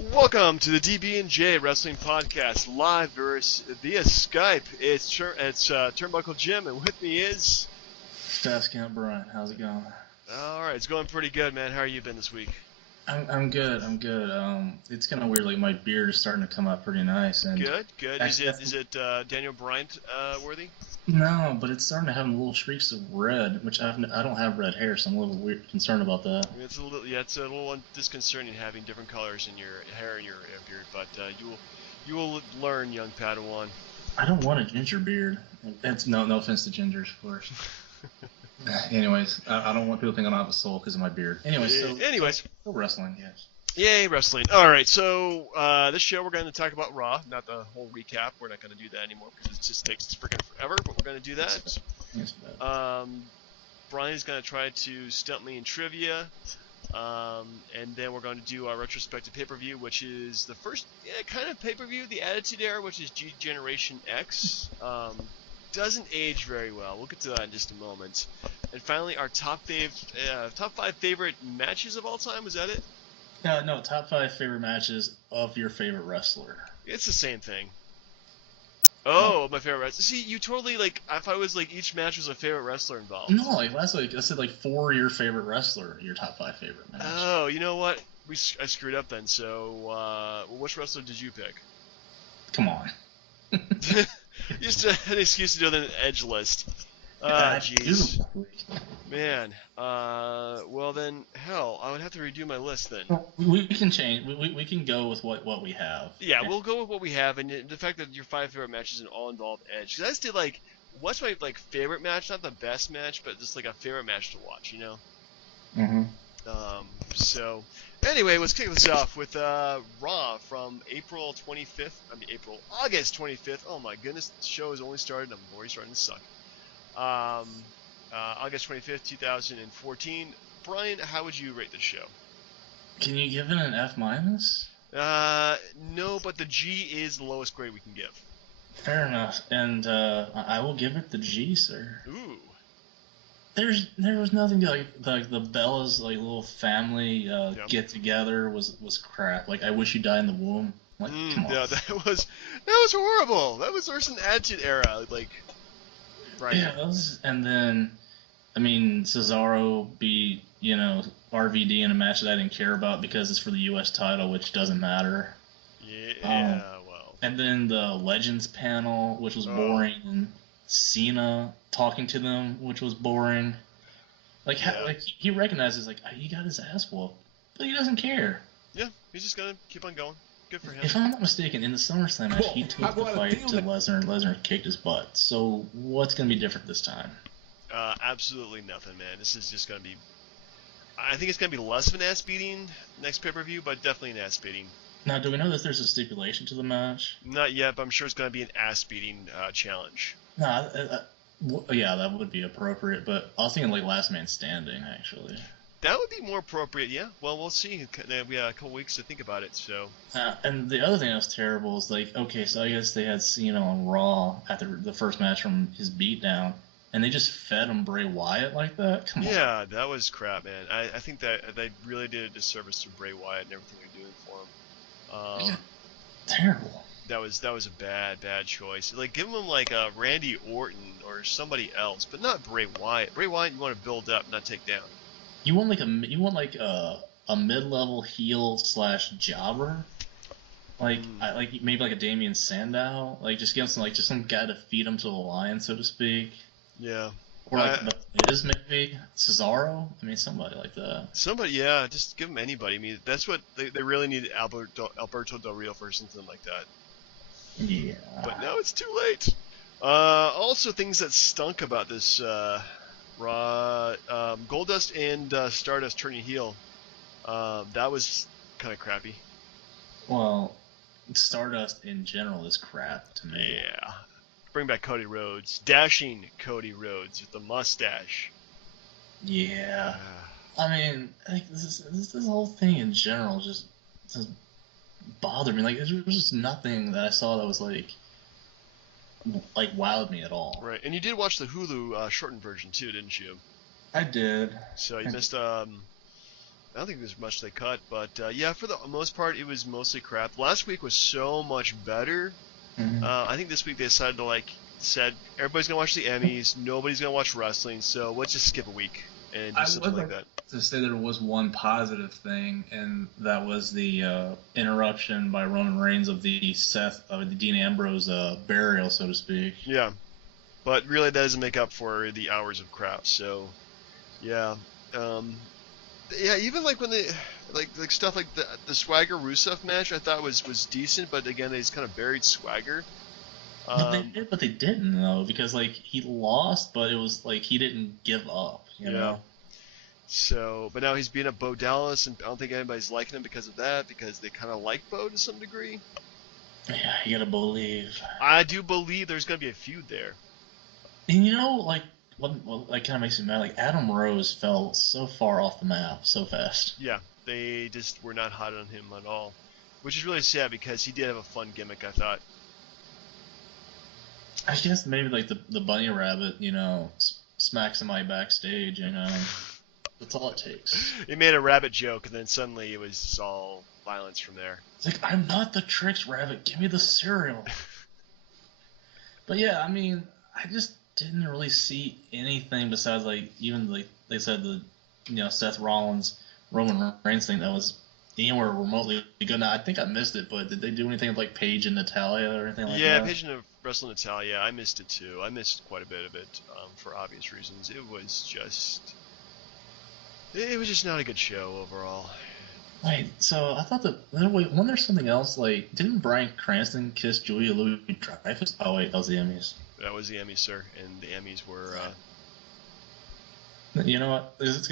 Welcome to the DB&J Wrestling Podcast, live via Skype. It's Turnbuckle Jim, and with me is... Staff Camp Brian. How's it going? Alright, it's going pretty good, man. How are you been this week? I'm good. It's kind of weird. Like, my beard is starting to come up pretty nice. And Good. actually, Is it Daniel Bryant worthy? no, but it's starting to have little streaks of red, which I don't have red hair, so I'm a little concerned about that. It's a little disconcerting having different colors in your hair and your beard, but you will learn, young Padawan. I don't want a ginger beard. That's no offense to gingers, of course. Anyways, I don't want people to think I don't have a soul because of my beard. Anyways, so wrestling, yes. Yay, wrestling. Alright, so this show we're going to talk about Raw, not the whole recap. We're not going to do that anymore because it just takes freaking forever, but we're going to do that. Brian's going to try to stump me in trivia, and then we're going to do our retrospective pay-per-view, which is the first kind of pay-per-view, the Attitude Era, which is Degeneration X. Doesn't age very well. We'll get to that in just a moment. And finally, our top 5 favorite matches of all time. Was that it? No, top 5 favorite matches of your favorite wrestler. It's the same thing. Oh, my favorite wrestler. See, you totally, like, if I was, like, each match was a favorite wrestler involved. No, like, last week I said, like, for your favorite wrestler, your top 5 favorite match. Oh, you know what? I screwed up then, so, which wrestler did you pick? Come on. Just an excuse to do an edge list. Jeez. Man. Well then, hell, I would have to redo my list then. We can change. We can go with what we have. Yeah, we'll go with what we have, and the fact that your 5 favorite matches and all involve Edge. Cause I just did like, what's my favorite match? Not the best match, but just like a favorite match to watch, you know. So, anyway, let's kick this off with Raw from August 25th. Oh my goodness, the show has only started. I'm already starting to suck. August 25th, 2014. Brian, how would you rate this show? Can you give it an F minus? No, but the G is the lowest grade we can give. Fair enough, and I will give it the G, sir. Ooh. There was nothing like the Bella's little family get together was crap. Like, I wish you died in the womb. Like, come on. Yeah, that was horrible. That was worse than Attitude Era. Like, right. Yeah, and then, I mean, Cesaro beat RVD in a match that I didn't care about because it's for the U.S. title, which doesn't matter. Yeah, well. And then the Legends panel, which was boring, and Cena talking to them, which was boring. Like, he recognizes, he got his ass whooped, but he doesn't care. Yeah, he's just gonna keep on going. Good for him. If I'm not mistaken, in the SummerSlam match, he took the fight to Lesnar, and Lesnar kicked his butt. So what's gonna be different this time? Absolutely nothing, man. This is just gonna be. I think it's gonna be less of an ass beating next pay-per-view, but definitely an ass beating. Now, do we know that there's a stipulation to the match? Not yet, but I'm sure it's gonna be an ass beating challenge. Yeah, that would be appropriate, but I was thinking last man standing, actually. That would be more appropriate, yeah. Well, we'll see. We have a couple weeks to think about it, so. And the other thing that was terrible is, okay, so I guess they had Cena on Raw after the first match from his beatdown, and they just fed him Bray Wyatt like that? Come on. Yeah, that was crap, man. I think that they really did a disservice to Bray Wyatt and everything they're doing for him. Yeah, terrible. That was a bad choice. Like, give him Randy Orton or somebody else, but not Bray Wyatt. Bray Wyatt, you want to build up, not take down. You want a mid-level heel / jobber, maybe a Damian Sandow, just give him some guy to feed him to the lion, so to speak. Yeah. Or the Miz, maybe Cesaro. I mean, somebody like that. Somebody, yeah. Just give him anybody. I mean, that's what they really need. Alberto Del Rio for something like that. Yeah. But now it's too late. Also, things that stunk about this Raw, Goldust and Stardust turning heel. That was kind of crappy. Well, Stardust in general is crap to me. Yeah. Bring back Cody Rhodes. Dashing Cody Rhodes with the mustache. Yeah. I mean, this whole thing in general just bothered me. There was just nothing that I saw that was wowed me at all. Right, and you did watch the Hulu shortened version too, didn't you? I did. So you missed I don't think there's much they cut, but yeah, for the most part, it was mostly crap. Last week was so much better. I think this week they decided to said everybody's gonna watch the Emmys, nobody's gonna watch wrestling, so let's just skip a week and do something like that. To say there was one positive thing, and that was the interruption by Roman Reigns of the Dean Ambrose burial, so to speak. Yeah, but really that doesn't make up for the hours of crap. So, yeah, yeah. Even like when they like stuff like the Swagger Rusev match, I thought was decent, but again they just kind of buried Swagger. But they didn't though, because like he lost, but it was like he didn't give up. You know. So, but now he's beating up Bo Dallas, and I don't think anybody's liking him because of that, because they kind of like Bo to some degree. Yeah, you gotta believe. I do believe there's gonna be a feud there. And you know, like, what kind of makes me mad? Like, Adam Rose fell so far off the map so fast. Yeah, they just were not hot on him at all, which is really sad because he did have a fun gimmick, I thought. I guess maybe like the bunny rabbit, you know, smack somebody backstage, you know. That's all it takes. He made a rabbit joke, and then suddenly it was all violence from there. It's like, I'm not the Trix rabbit. Give me the cereal. But yeah, I mean, I just didn't really see anything besides like even like they said the Seth Rollins Roman Reigns thing that was anywhere remotely good. Now I think I missed it, but did they do anything with like Paige and Natalia or anything like that? Yeah, Paige and Wrestle Natalia. I missed it too. I missed quite a bit of it for obvious reasons. It was just not a good show overall. Wait, so I thought wasn't there something else? Like, didn't Bryan Cranston kiss Julia Louis-Dreyfus? Oh wait, that was the Emmys. That was the Emmys, sir, and the Emmys were. You know what? Let's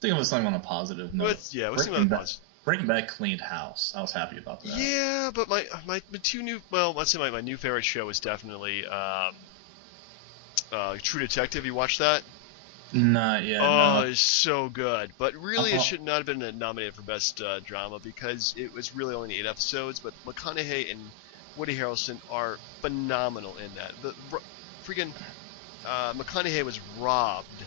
think of something on a positive note. Let's think about positive. Breaking Bad cleaned house. I was happy about that. Yeah, but my two new let's say my new favorite show is definitely True Detective. You watched that? Not yet. Oh, no. It's so good. But really, it should not have been nominated for Best Drama because it was really only 8 episodes. But McConaughey and Woody Harrelson are phenomenal in that. The freaking McConaughey was robbed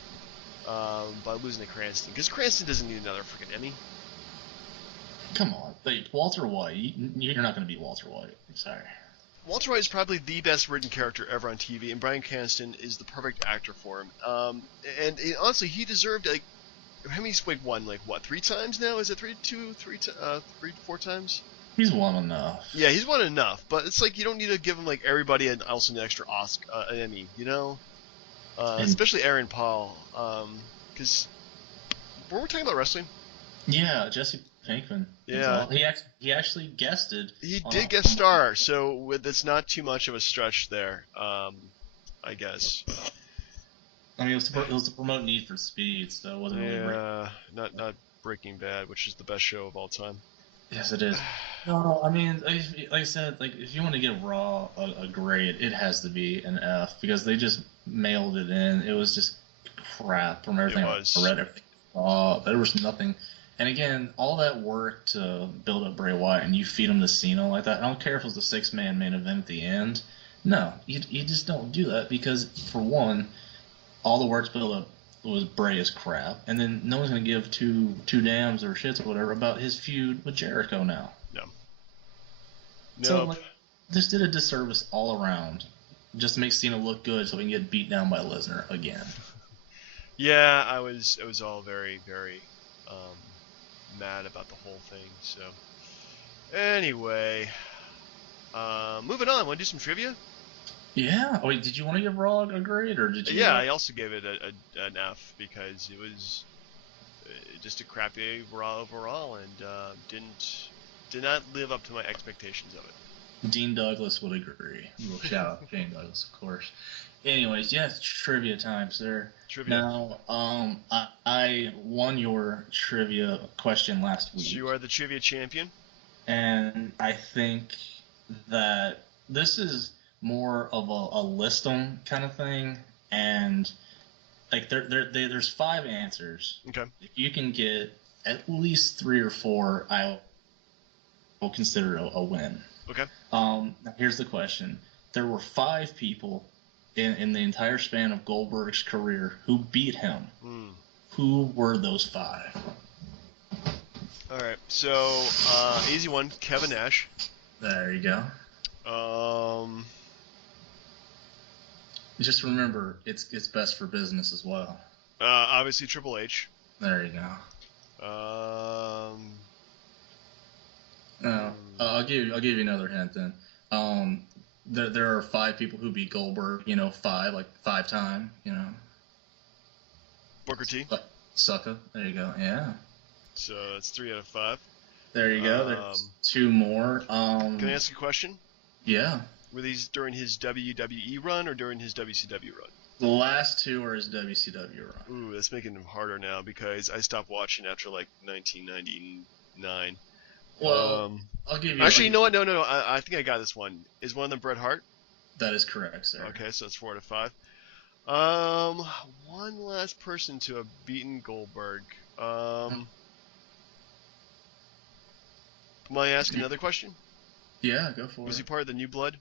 by losing to Cranston because Cranston doesn't need another freaking Emmy. Come on, Walter White. You're not going to beat Walter White. I'm sorry. Walter White is probably the best written character ever on TV, and Bryan Cranston is the perfect actor for him. And honestly, he deserved how many? Won 3 times now? Is it 4 times? He's won enough. Yeah, he's won enough, but it's like you don't need to give him like everybody also an extra Oscar, an Emmy, you know? Especially Aaron Paul, because were we talking about wrestling? Yeah, Jesse Pinkman. Yeah, he actually guested. He did guest star, so it's not too much of a stretch there, I guess. I mean, it was to promote Need for Speed, so it wasn't really great. Not Breaking Bad, which is the best show of all time. Yes, it is. No, I mean, like I said, like if you want to give Raw a grade, it has to be an F because they just mailed it in. It was just crap from everything I read. There was nothing. And again, all that work to build up Bray Wyatt and you feed him to Cena like that. I don't care if it was the 6-man main event at the end. No, you just don't do that because for one, all the work to build up was Bray is crap, and then no one's gonna give two dams or shits or whatever about his feud with Jericho now. No. So like, this did a disservice all around, just to make Cena look good so he can get beat down by Lesnar again. Yeah, I was all very, very mad about the whole thing. So anyway, moving on. Want to do some trivia? Yeah. Wait, did you want to give Raw a grade, or did you? Yeah, I also gave it an F because it was just a crappy Raw overall and did not live up to my expectations of it. Dean Douglas would agree. We'll shout out Dean Douglas, of course. Anyways, yes, trivia time, sir. Trivia. Now, I won your trivia question last week. So you are the trivia champion. And I think that this is more of a list 'em kind of thing, and like there's 5 answers. Okay. If you can get at least 3 or 4, I will consider a win. Okay. Here's the question: there were 5 people in the entire span of Goldberg's career who beat him. Who were those 5? All right, so easy one, Kevin Nash. There you go. Just remember, it's best for business as well. Obviously Triple H. There you go. I'll give you another hint then. There are 5 people who beat Goldberg. 5 time. Booker T. Sucker. There you go. Yeah. So that's 3 out of 5. There you go. There's 2 more. Can I ask a question? Yeah. Were these during his WWE run or during his WCW run? The last 2 are his WCW run. Ooh, that's making them harder now because I stopped watching after like 1999. Well, I'll give you. Actually, you know what? No. I think I got this one. Is one of them Bret Hart? That is correct, sir. Okay, so that's 4 out of 5. One last person to have beaten Goldberg. Am I asking another question? Yeah, go for it. Was he part of the New Blood?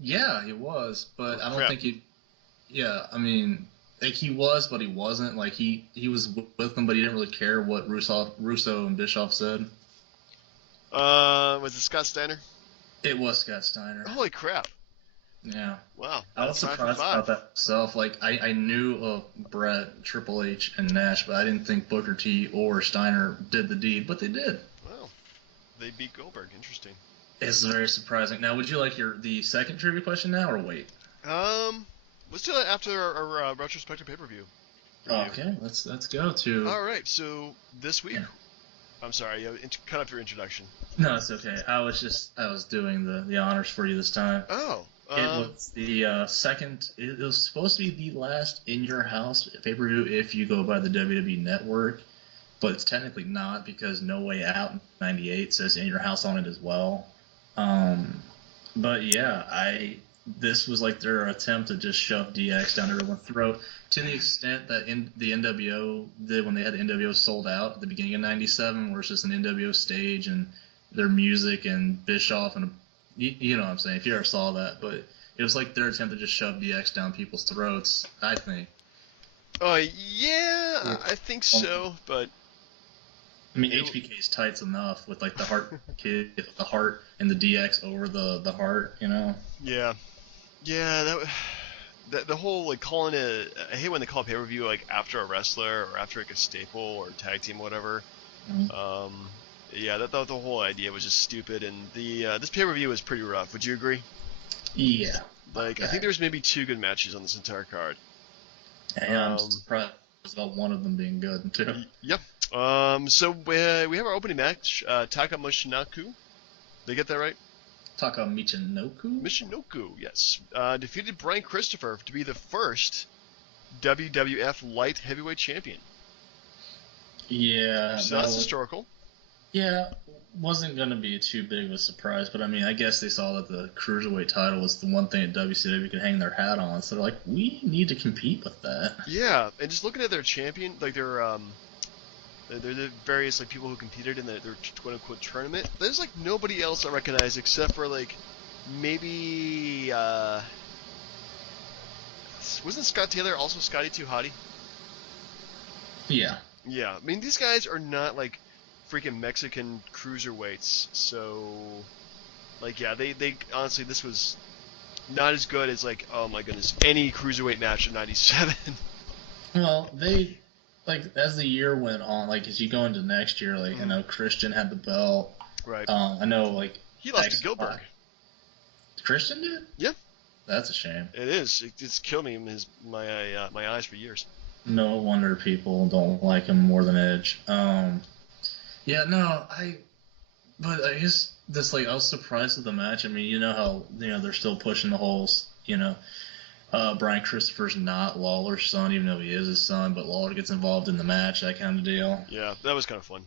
Yeah, he was, but I don't think he. Yeah, I mean, like he was, but he wasn't. Like he was with them, but he didn't really care what Russo and Bischoff said. Was it Scott Steiner? It was Scott Steiner. Holy crap! Yeah. Wow. I was surprised about that myself. Like I knew of Brett, Triple H, and Nash, but I didn't think Booker T or Steiner did the deed, but they did. Wow. They beat Goldberg. Interesting. It's very surprising. Now, would you like the second trivia question now, or wait? Let's do that after our retrospective pay-per-view. Okay, let's go to. All right. So this week. Yeah. I'm sorry. Cut off your introduction. No, it's okay. I was doing the honors for you this time. Oh. It was the second. It was supposed to be the last In Your House pay-per-view if you go by the WWE Network, but it's technically not because No Way Out '98 says In Your House on it as well. But yeah, this was like their attempt to just shove DX down everyone's throat to the extent that the NWO did when they had the NWO sold out at the beginning of '97, where it's just an NWO stage and their music and Bischoff and you know what I'm saying, if you ever saw that, but it was like their attempt to just shove DX down people's throats, I think. Oh, yeah, I think so, but... I mean, HBK is tights enough with, like, the Heart kid, the Heart and the DX over the Heart, you know? Yeah. Yeah, the whole, like, calling it... I hate when they call pay-per-view, like, after a wrestler or after, like, a staple or tag team or whatever. Mm-hmm. Yeah, the whole idea was just stupid, and this pay-per-view was pretty rough. Would you agree? Yeah. Like, I think there was maybe 2 good matches on this entire card. Yeah, I'm surprised about one of them being good, too. Yep. So we have our opening match, Taka Michinoku. Did I get that right? Taka Michinoku? Michinoku, yes. Defeated Brian Christopher to be the first WWF Light Heavyweight Champion. Yeah. So that's historical. Yeah, wasn't going to be too big of a surprise, but I mean, I guess they saw that the Cruiserweight title was the one thing that WCW could hang their hat on, so they're like, we need to compete with that. Yeah, and just looking at their champion, like their the various like people who competed in their quote-unquote tournament, there's like nobody else I recognize except for like maybe wasn't Scott Taylor also Scotty 2 Hotty? Yeah. Yeah, I mean these guys are not like freaking Mexican cruiserweights, so like yeah, they honestly this was not as good as like, oh my goodness, any cruiserweight match in '97. Well, they like as the year went on, like as you go into next year, like I know Christian had the belt. Right. I know like he lost to Gilbert. Christian did? Yeah. That's a shame. It is. It's killed me in my eyes for years. No wonder people don't like him more than Edge. Yeah, no, but I guess this, like, I was surprised at the match. I mean, you know how, they're still pushing the whole, Brian Christopher's not Lawler's son, even though he is his son, but Lawler gets involved in the match, that kind of deal. Yeah, that was kind of fun.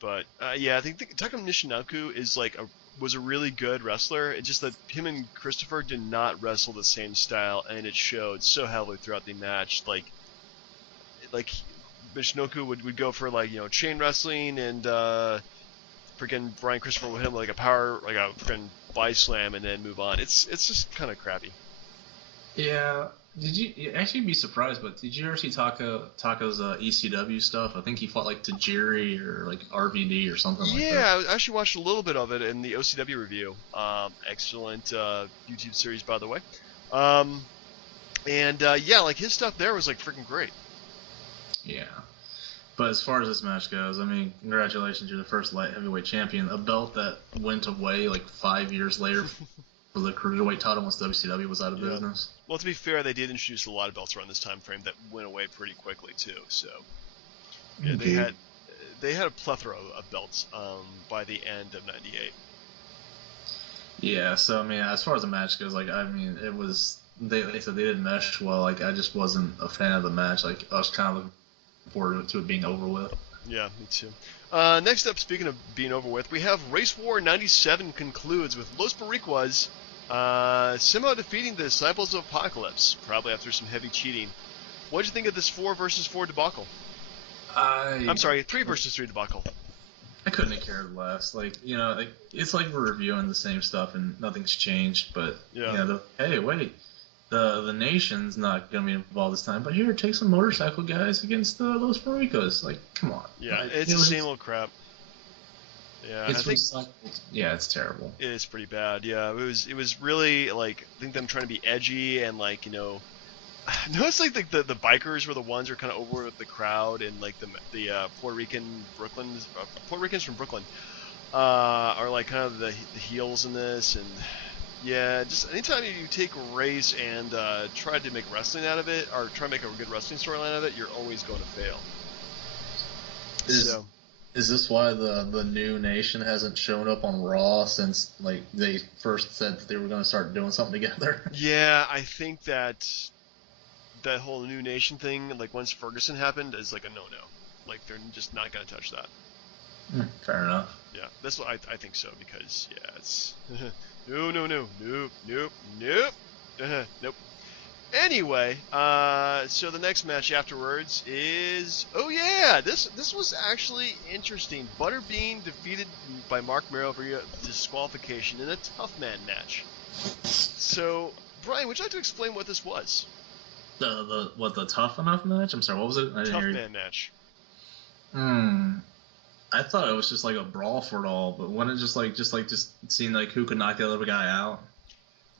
But, yeah, I think Taka Michinoku is, was a really good wrestler. It's just that him and Christopher did not wrestle the same style, and it showed so heavily throughout the match. Like Michinoku would go for chain wrestling, and freaking Brian Christopher would hit him like a freaking body slam and then move on. It's just kind of crappy. Yeah, Did you actually be surprised? But did you ever see Taco's ECW stuff? I think he fought like Tajiri or like RVD or something like that. Yeah, I actually watched a little bit of it in the OCW review. Excellent YouTube series, by the way. Yeah, like his stuff there was like freaking great. Yeah. But as far as this match goes, I mean, congratulations, you're the first light heavyweight champion. A belt that went away like 5 years later for the cruiserweight title once WCW was out of business. Well, to be fair, they did introduce a lot of belts around this time frame that went away pretty quickly too. So yeah, they had a plethora of belts by the end of '98. Yeah, so I mean, as far as the match goes, like I mean, it was they said they didn't mesh well. Like I just wasn't a fan of the match. Like I was kind of looking forward to it being over with. Yeah, me too. Next up, speaking of being over with, we have Race War '97 concludes with Los Boricuas somehow defeating the Disciples of Apocalypse, probably after some heavy cheating. What did you think of this 4 versus 4 debacle? I'm sorry, 3 versus 3 debacle. I couldn't have cared less. Like, you know, like it's like we're reviewing the same stuff and nothing's changed. But hey, wait, the nation's not gonna be involved this time. But here, take some motorcycle guys against Los Barricos. Like, come on. Yeah, like, it's the same old crap. Yeah, it's terrible. It is pretty bad. Yeah, it was really like I think them trying to be edgy and like notice like the bikers were the ones who are kind of over with the crowd and like the Puerto Ricans from Brooklyn are like kind of the heels in this. And yeah, just anytime you take a race and try to make wrestling out of it or try to make a good wrestling storyline out of it, you're always going to fail. Is this why the new nation hasn't shown up on Raw since like they first said that they were going to start doing something together? Yeah, I think that whole new nation thing, like once Ferguson happened, is like a no-no. Like they're just not going to touch that. Fair enough. Yeah, that's what I think so because yeah, it's no, nope. Anyway, so the next match afterwards is this was actually interesting. Butterbean defeated by Mark Merrow via disqualification in a tough man match. So Brian, would you like to explain what this was? The tough enough match? I'm sorry, what was it? Tough man match. I thought it was just like a brawl for it all, but when it just seemed like who could knock the other guy out.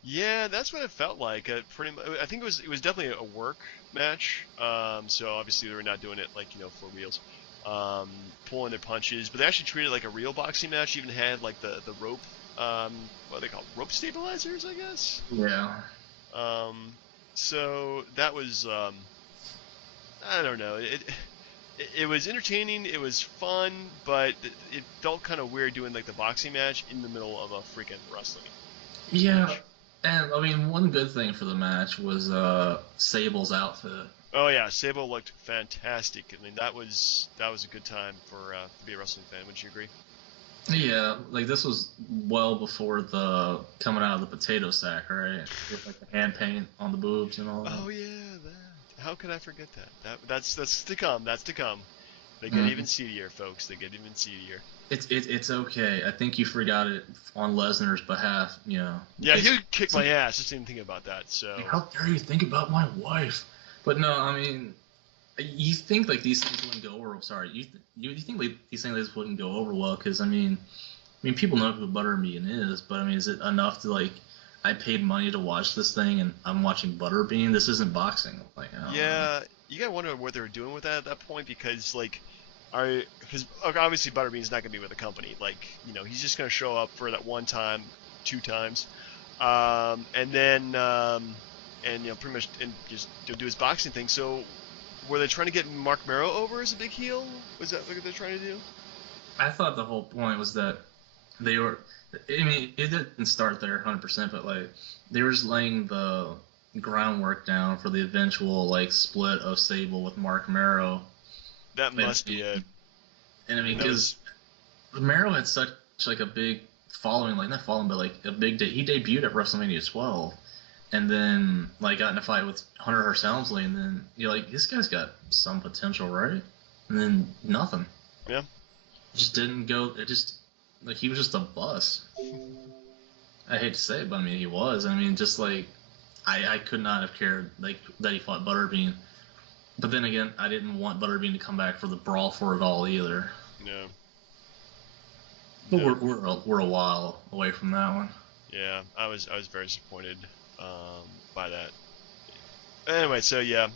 Yeah, that's what it felt like. Pretty much, I think it was definitely a work match. So obviously they were not doing it like for reals, pulling their punches. But they actually treated it like a real boxing match. Even had like the rope, what are they called? Rope stabilizers, I guess. Yeah. So that was I don't know. It was entertaining. It was fun, but it felt kind of weird doing like the boxing match in the middle of a freaking wrestling. Yeah. Match. And, I mean, one good thing for the match was Sable's outfit. Oh, yeah, Sable looked fantastic. I mean, that was a good time to be a wrestling fan. Wouldn't you agree? Yeah, like, this was well before the coming out of the potato sack, right? With, like, the hand paint on the boobs and all that. Oh, yeah, that. How could I forget that? That's to come. That's to come. They get even seedier, folks. They get even seedier. It's okay. I think you forgot it on Lesnar's behalf, you know. Yeah, he would kick my ass. Just didn't think about that. So like, how dare you think about my wife? But no, I mean, you think like these things wouldn't go over. Sorry, you think like these things wouldn't go over well because I mean, people know who Butterbean is, but I mean, is it enough to like? I paid money to watch this thing, and I'm watching Butterbean. This isn't boxing. Like, yeah, you gotta wonder what they were doing with that at that point because like. Because obviously Butterbean's not gonna be with the company. Like he's just gonna show up for that one time, 2 times, and then pretty much and just do his boxing thing. So were they trying to get Mark Merrow over as a big heel? Was that what they're trying to do? I thought the whole point was that they were. I mean, it didn't start there 100%, but like they were just laying the groundwork down for the eventual like split of Sable with Mark Merrow. That must be it. And I mean, because Merrow had such like a big following, like not following, but like a big day. He debuted at WrestleMania 12, and then like got in a fight with Hunter Hearst Helmsley, and then you're like, this guy's got some potential, right? And then nothing. Yeah. It just didn't go. It just like he was just a bust. I hate to say it, but I mean he was. I mean, just like I could not have cared like that he fought Butterbean. But then again, I didn't want Butterbean to come back for the brawl for it all either. No. But No. we're a while away from that one. Yeah, I was very disappointed by that. Anyway, so yeah,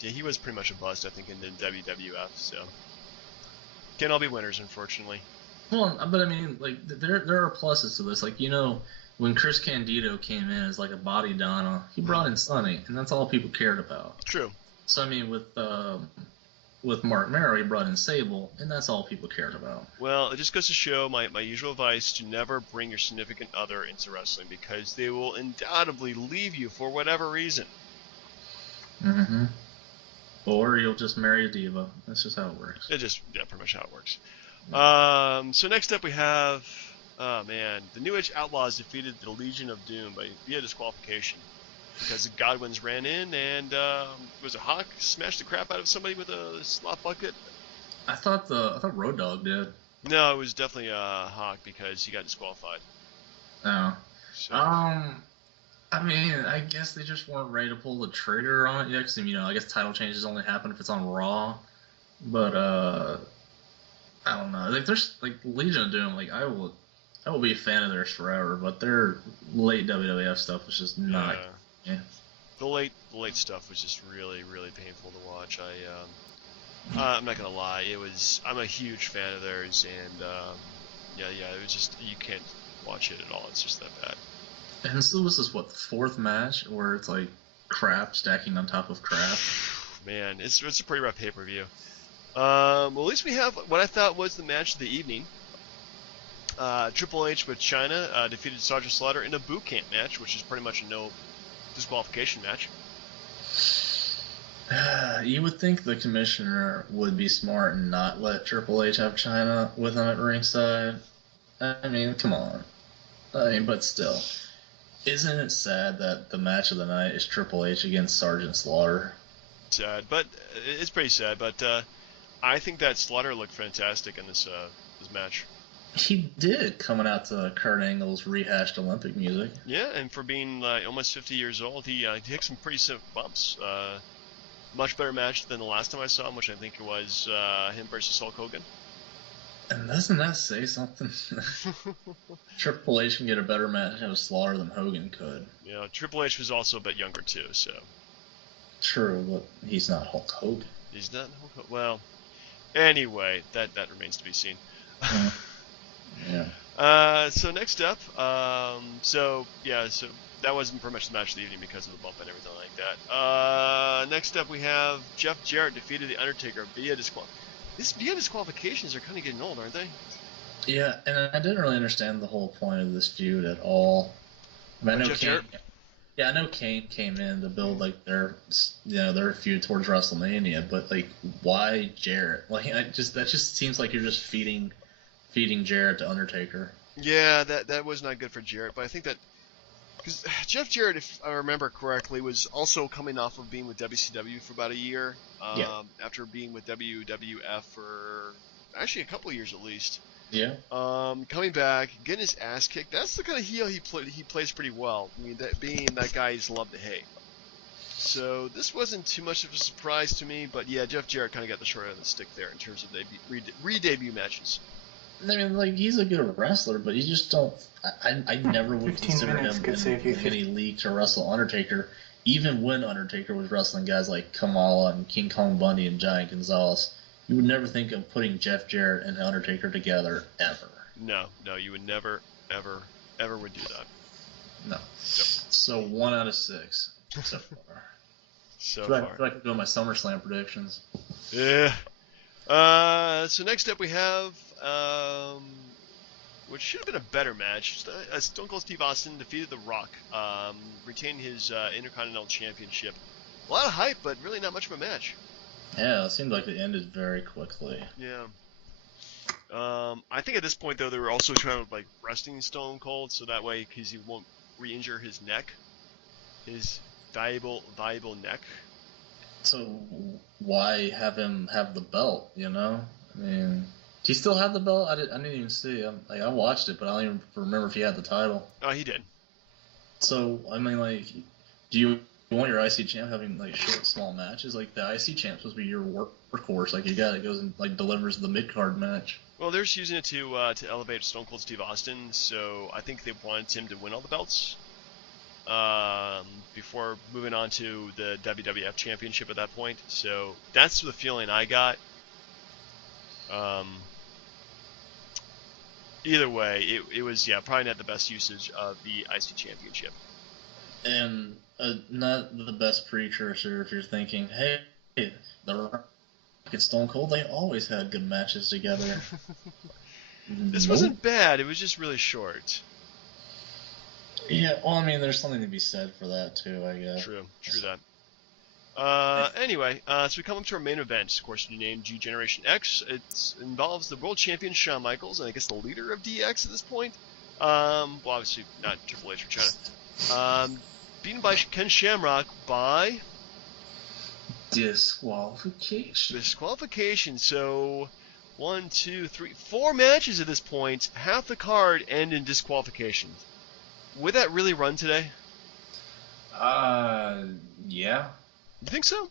he was pretty much a bust, I think, in the WWF. So can't all be winners, unfortunately. Well, but I mean, like there are pluses to this. Like when Chris Candido came in as like a body Donna, he brought in Sonny, and that's all people cared about. True. So I mean, with Mark Merrow, he brought in Sable, and that's all people cared about. Well, it just goes to show my usual advice to never bring your significant other into wrestling because they will undoubtedly leave you for whatever reason. Mm-hmm. Or you'll just marry a diva. That's just how it works. Pretty much how it works. So next up we have, the New Age Outlaws defeated the Legion of Doom via disqualification because the Godwins ran in and was it Hawk smashed the crap out of somebody with a slop bucket? I thought Road Dogg did. No, it was definitely Hawk because he got disqualified. Oh. So. I mean, I guess they just weren't ready to pull the trigger on it yet. Cause, I guess title changes only happen if it's on Raw. But I don't know. Like there's like Legion of Doom. Like I will be a fan of theirs forever. But their late WWF stuff was just not. Yeah. The late stuff was just really really painful to watch. I'm not gonna lie. I'm a huge fan of theirs, and it was just you can't watch it at all. It's just that bad. And so this is what, the fourth match where it's like crap stacking on top of crap. Man, it's a pretty rough pay-per-view. Well, at least we have what I thought was the match of the evening. Triple H with Chyna defeated Sergeant Slaughter in a boot camp match, which is pretty much a no disqualification match. You would think the commissioner would be smart and not let Triple H have Chyna with him at ringside. I mean, come on. But still. Isn't it sad that the match of the night is Triple H against Sergeant Slaughter? Sad, but it's pretty sad. But I think that Slaughter looked fantastic in this match. He did, coming out to Kurt Angle's rehashed Olympic music. Yeah, and for being almost 50 years old, he took some pretty stiff bumps. Much better match than the last time I saw him, which I think it was him versus Hulk Hogan. And doesn't that say something? Triple H can get a better match out of Slaughter than Hogan could. Yeah, Triple H was also a bit younger too, so. True, but he's not Hulk Hogan. He's not Hulk Hogan. Well, anyway, that remains to be seen. Yeah. So next up, so that wasn't pretty much the match of the evening because of the bump and everything like that. Next up we have Jeff Jarrett defeated The Undertaker via disqualification. These via disqualifications are kind of getting old, aren't they? Yeah, and I didn't really understand the whole point of this feud at all. I know Kane came in to build like their feud towards WrestleMania, but like why Jarrett? Like that just seems like you're just feeding Jarrett to Undertaker. Yeah, that was not good for Jarrett, but I think that because Jeff Jarrett, if I remember correctly, was also coming off of being with WCW for about a year. After being with WWF for actually a couple of years at least. Yeah. Coming back, getting his ass kicked. That's the kind of heel he plays pretty well. I mean, being that guy he's love to hate. So this wasn't too much of a surprise to me, but yeah, Jeff Jarrett kind of got the short end of the stick there in terms of re-debut matches. I mean, like, he's a good wrestler, but you just don't... I never would consider him in any league to wrestle Undertaker, even when Undertaker was wrestling guys like Kamala and King Kong Bundy and Giant Gonzalez. You would never think of putting Jeff Jarrett and Undertaker together, ever. No, you would never, ever would do that. No. So 1 out of 6 so far. So far. far. I could go my SummerSlam predictions. Yeah. So next up we have, which should have been a better match. Stone Cold Steve Austin defeated The Rock, retaining his Intercontinental Championship. A lot of hype, but really not much of a match. Yeah, it seemed like it ended very quickly. Yeah. I think at this point, though, they were also trying to, resting Stone Cold, so that way, because he won't re-injure his neck. His valuable neck. So why have him have the belt, I mean, do he still have the belt? I didn't even see. I watched it, but I don't even remember if he had the title. Oh, he did. So, I mean, Do you want your IC champ having like short, small matches? Like the IC champ supposed to be your workhorse. Like you guy that goes and like delivers the mid card match. Well, they're just using it to elevate Stone Cold Steve Austin, so I think they wanted him to win all the belts before moving on to the WWF Championship at that point. So that's the feeling I got. Either way, it was probably not the best usage of the IC Championship. And not the best precursor if you're thinking, hey, the Rock and Stone Cold, they always had good matches together. This wasn't bad, it was just really short. Yeah, well, I mean, there's something to be said for that, too, I guess. True that. Anyway, so we come up to our main event, of course, named Degeneration X. It involves the world champion Shawn Michaels, and I guess the leader of DX at this point. Well, obviously not Triple H or China. Beaten by Ken Shamrock by... Disqualification. So, 1, 2, 3, 4 matches at this point. Half the card end in disqualification. Would that really run today? Yeah. You think so?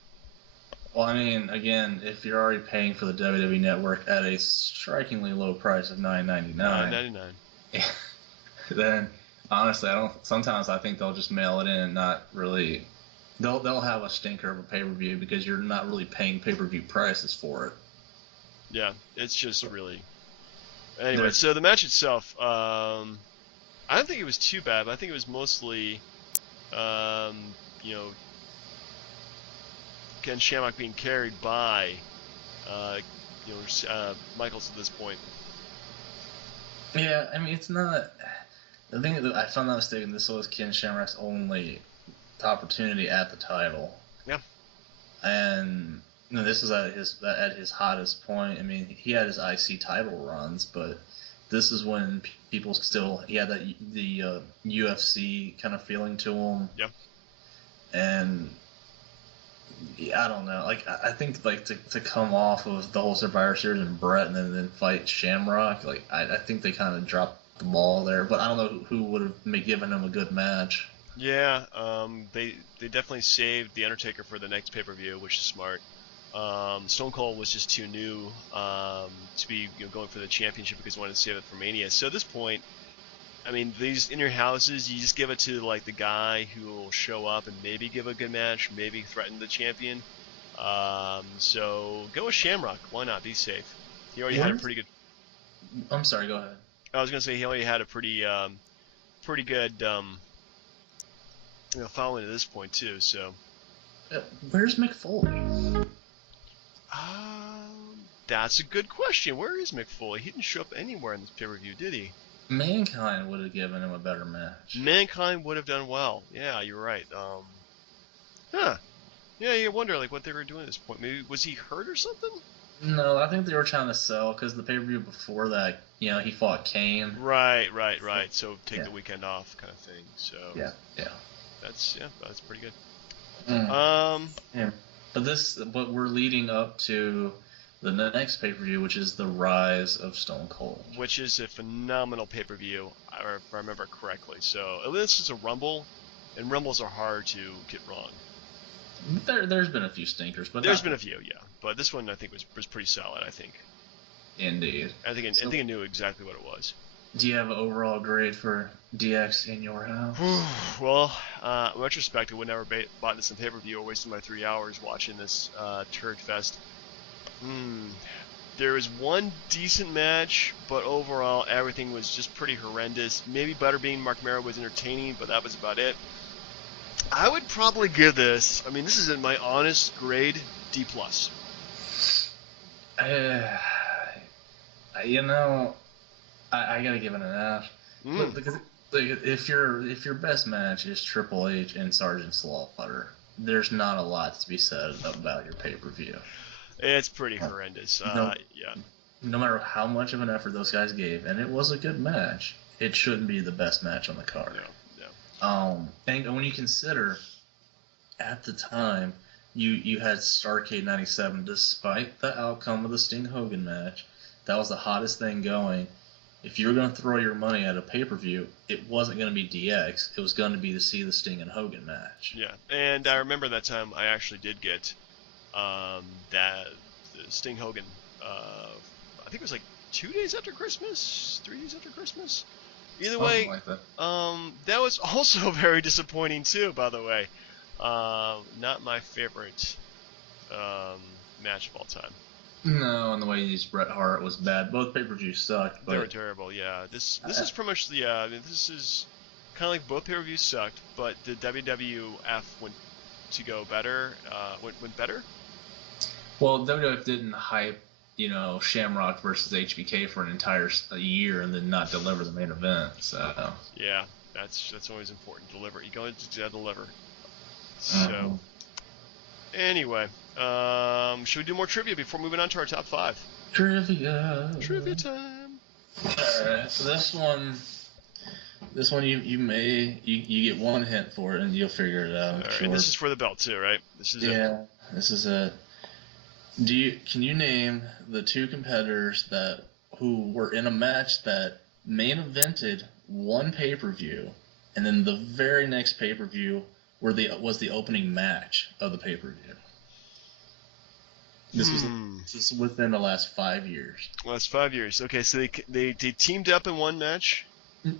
Well, I mean, again, if you're already paying for the WWE Network at a strikingly low price of $9.99, $9.99, then honestly, sometimes I think they'll just mail it in and not really. They'll have a stinker of a pay-per-view because you're not really paying pay-per-view prices for it. Yeah, it's just really. Anyway, so the match itself, I don't think it was too bad, but I think it was mostly, Ken Shamrock being carried by, Michaels at this point. Yeah, I mean, it's not. The thing that, if I'm not mistaken, this was Ken Shamrock's only opportunity at the title. Yeah. And this was at his hottest point. I mean, he had his IC title runs, but this is when people he had the UFC kind of feeling to him. Yeah. And I don't know. Like I think like to come off of the whole Survivor Series and Brett and then fight Shamrock, like I think they kind of dropped the ball there. But I don't know who would have given him a good match. Yeah, they definitely saved The Undertaker for the next pay-per-view, which is smart. Stone Cold was just too new to be going for the championship because he wanted to save it for Mania. So at this point, I mean, these in your houses, you just give it to like the guy who will show up and maybe give a good match, maybe threaten the champion. So go with Shamrock. Why not? Be safe. He already had a pretty good. I'm sorry. Go ahead. I was gonna say he already had a pretty good following at this point too. So. Where's Mick Foley? That's a good question. Where is Mick Foley? He didn't show up anywhere in this pay-per-view, did he? Mankind would have given him a better match. Mankind would have done well. Yeah, you're right. Yeah, you wonder like what they were doing at this point. Maybe was he hurt or something? No, I think they were trying to sell because the pay-per-view before that, he fought Kane. Right. So take the weekend off, kind of thing. So yeah. That's pretty good. Yeah. But we're leading up to the next pay-per-view, which is the Rise of Stone Cold. Which is a phenomenal pay-per-view, if I remember correctly. So this is a Rumble, and Rumbles are hard to get wrong. There's been a few stinkers, but there's been a few, yeah. But this one I think was pretty solid. I think. Indeed. I think it knew exactly what it was. Do you have an overall grade for DX in your house? Well, in retrospect, I would never bought this on pay-per-view or wasted my 3 hours watching this turd fest. There was one decent match, but overall everything was just pretty horrendous. Maybe Butterbean Mark Mero was entertaining, but that was about it. I would probably give this, this is in my honest grade, D+. I gotta give it an F. Because if your best match is Triple H and Sergeant Slaughter, there's not a lot to be said about your pay-per-view. It's pretty horrendous. Yeah. No matter how much of an effort those guys gave, and it was a good match, it shouldn't be the best match on the card. No. And when you consider, at the time, you had Starrcade 97, despite the outcome of the Sting Hogan match, that was the hottest thing going. if you were going to throw your money at a pay-per-view, it wasn't going to be DX. It was going to be to see the Sting and Hogan match. Yeah, and I remember that time I actually did get that Sting Hogan. I think it was like 2 days after Christmas, 3 days after Christmas. Either way, like that. That was also very disappointing too. By the way, not my favorite match of all time. No, and the way he used Bret Hart was bad. Both pay-per-views sucked. But They were terrible. Yeah, this is pretty much I mean, this is kind of like both pay-per-views sucked, but the WWF went to go better. Went better. Well, WWF didn't hype, Shamrock versus HBK for an entire year and then not deliver the main event. So yeah, that's always important. Deliver. You gotta deliver. So anyway, should we do more trivia before moving on to our top 5? Trivia time. All right, so this one you get one hint for it and you'll figure it out. All right, sure. and this is for the belt too, right? This is This is it. Can you name the 2 competitors who were in a match that main evented one pay-per-view, and then the very next pay-per-view was the opening match of the pay-per-view? This was within the last 5 years. Last 5 years. Okay, so they teamed up in one match.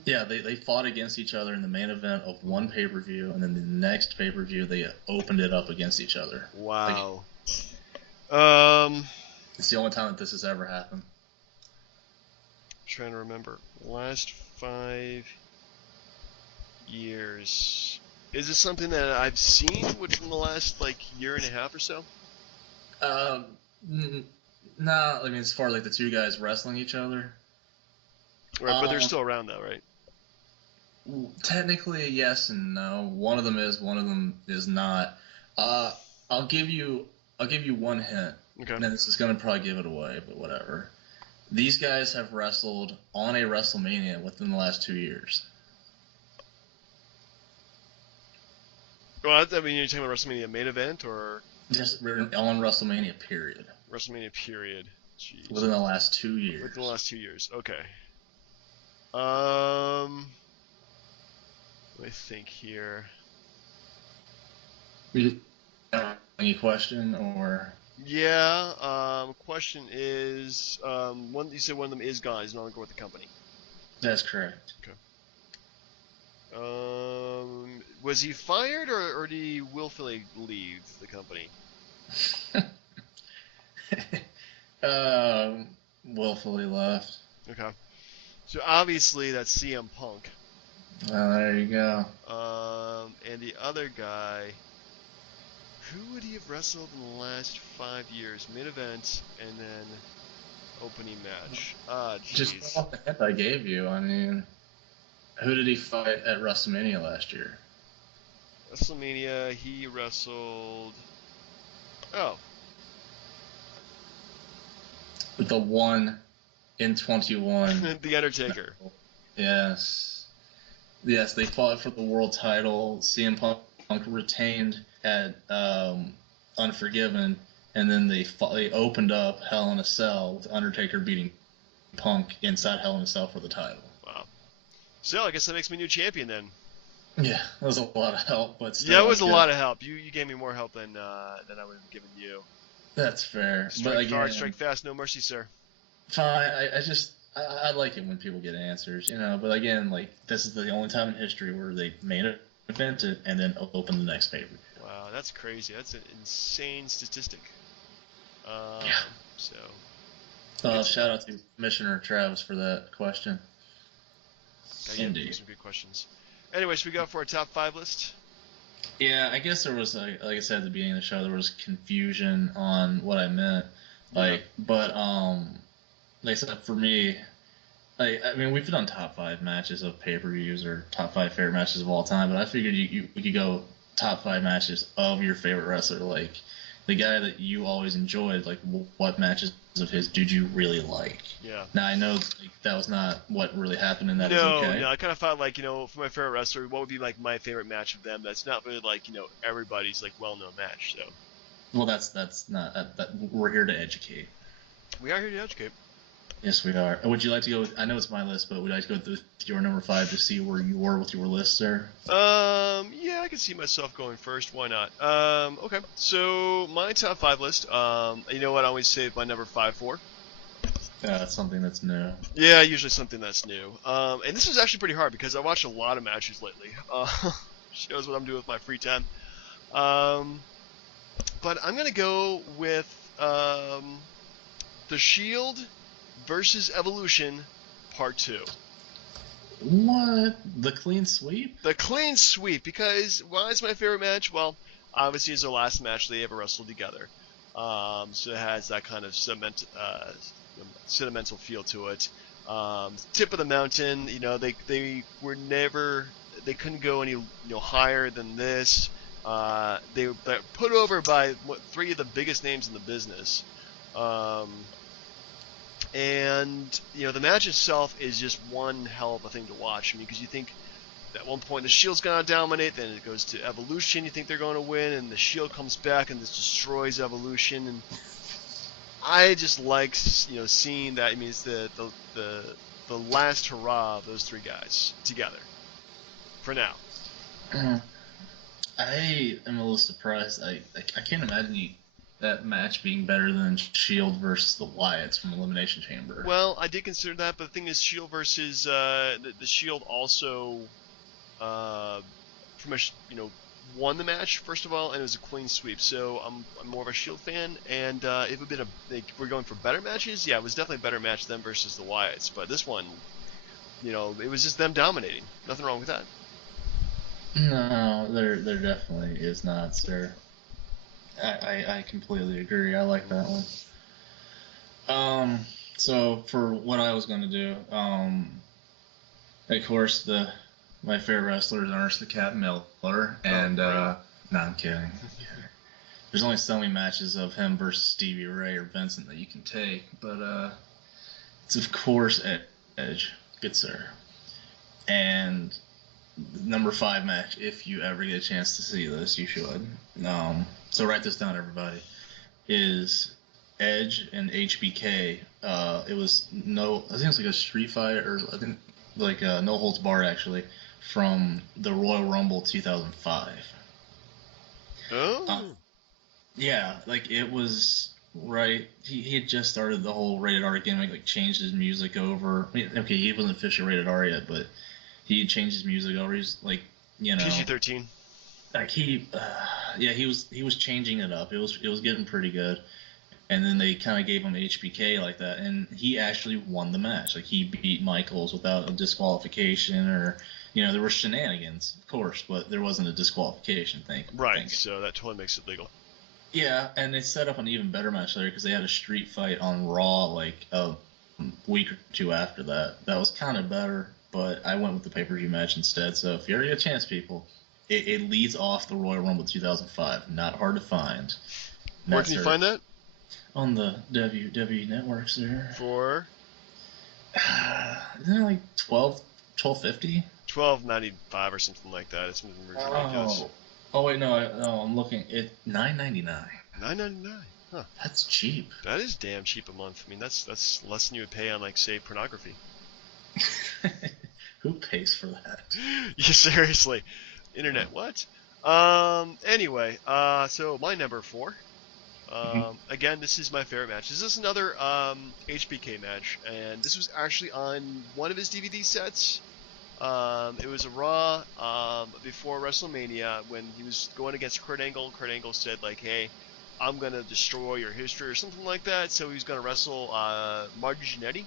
Yeah, they fought against each other in the main event of one pay-per-view, and then the next pay-per-view they opened it up against each other. Wow. It's the only time that this has ever happened. I'm trying to remember. Last 5 years. Is this something that I've seen within the last year and a half or so? Nah, I mean as far as the 2 guys wrestling each other. Right, but they're still around though, right? Technically, yes and no. One of them is, one of them is not. I'll give you one hint. Okay. And this is going to probably give it away, but whatever. These guys have wrestled on a WrestleMania within the last 2 years. Well, I mean, you're talking about WrestleMania main event or Just on WrestleMania, period. WrestleMania period. Jeez. Within the last 2 years. Within the last 2 years. Okay. Let me think here. Any question or? Yeah. Question is, you said one of them is gone. He's no longer with the company. That's correct. Okay. Was he fired or did he willfully leave the company? Willfully left. Okay. So obviously that's CM Punk. Well, there you go. And the other guy, who would he have wrestled in the last 5 years? Main event and then opening match. Just off the hint I gave you, I mean, who did he fight at WrestleMania last year? WrestleMania, he wrestled. Oh. The one in 21. The Undertaker. Yes. Yes, they fought for the world title. CM Punk retained at Unforgiven, and then they opened up Hell in a Cell with Undertaker beating Punk inside Hell in a Cell for the title. Wow. So I guess that makes me new champion then. Yeah, that was a lot of help, but still. Yeah, it was a lot of help. You gave me more help than I would have given you. That's fair. Strike but again, hard, strike fast, no mercy, sir. Fine. I like it when people get answers, But again, this is the only time in history where they made an event and then open the next pay-per-view. Wow, that's crazy. That's an insane statistic. Yeah. So. Shout out to Commissioner Travis for that question. Indeed. Some good questions. Anyway, should we go for our top 5 list? Yeah, I guess there was, like I said at the beginning of the show, there was confusion on what I meant. But like I said, for me, I mean, we've done top 5 matches of pay-per-views or top 5 favorite matches of all time, but I figured we could go top 5 matches of your favorite wrestler, the guy that you always enjoyed. What matches of his did you really like? Yeah. Now I know that was not what really happened, and that is no, okay. No, I kind of thought for my favorite wrestler, what would be my favorite match of them? That's not really everybody's well-known match. So. Well, that's not that. We're here to educate. We are here to educate. Yes, we are. Would you like to go with, I know it's my list, but would you like to go with your number 5 to see where you were with your list there? Yeah, I can see myself going first. Why not? Okay. So my top 5 list. You know what? I always save my number 5 for. That's something that's new. Yeah, usually something that's new. And this is actually pretty hard because I watched a lot of matches lately. Shows what I'm doing with my free time. But I'm gonna go with The Shield versus Evolution Part 2. What? The clean sweep? The clean sweep, because why is my favorite match? Well, obviously it's the last match they ever wrestled together. So it has that kind of sentimental feel to it. Tip of the mountain, they were never, they couldn't go any higher than this. They're put over by 3 of the biggest names in the business. And the match itself is just one hell of a thing to watch. I mean, because you think at one point the Shield's gonna dominate, then it goes to Evolution. You think they're going to win, and the Shield comes back and this destroys Evolution. And I just like seeing that. I mean, it's the last hurrah of those 3 guys together for now. I am a little surprised. I can't imagine that match being better than Shield versus the Wyatts from Elimination Chamber. Well, I did consider that, but the thing is, Shield versus the Shield also pretty much won the match first of all, and it was a clean sweep. So I'm more of a Shield fan, and if it had been we're going for better matches, yeah, it was definitely a better match them versus the Wyatts. But this one, it was just them dominating. Nothing wrong with that. No, there definitely is not, sir. I completely agree. I like that one. So for what I was going to do, of course, my favorite wrestler is Ernest the Cat Miller, and no, I'm kidding. There's only so many matches of him versus Stevie Ray or Vincent that you can take, but it's of course Edge, good sir, and number 5 match. If you ever get a chance to see this, you should. So write this down, everybody. Is Edge and HBK. It was I think it was like a street fight, or I think like no holds barred actually, from the Royal Rumble 2005. Oh. Yeah, like it was right. He had just started the whole rated R gimmick, like changed his music over. I mean, okay, he wasn't officially rated R yet, but he had changed his music over. He's like, PG-13. Like he was changing it up. It was getting pretty good, and then they kind of gave him HBK like that, and he actually won the match. Like he beat Michaels without a disqualification, or there were shenanigans, of course, but there wasn't a disqualification thing. Right. So that totally makes it legal. Yeah, and they set up an even better match later because they had a street fight on Raw like a week or 2 after that. That was kind of better, but I went with the pay-per-view match instead. So if you ever get a chance, people, it leads off the Royal Rumble 2005. Not hard to find. Where can you find that? On the WWE networks there. For? Isn't it like $12.50? $12.95 or something like that. It's ridiculous. Oh wait, no, I'm looking. It $9.99. $9.99. Huh. That's cheap. That is damn cheap a month. I mean, that's less than you would pay on, like, say, pornography. Who pays for that? Yeah, seriously. Internet, what? Anyway, so my number 4. Again, this is my favorite match. This is another HBK match, and this was actually on one of his DVD sets. It was a Raw before WrestleMania when he was going against Kurt Angle. Kurt Angle said, like, hey, I'm going to destroy your history or something like that. So he was going to wrestle Marty Jannetty.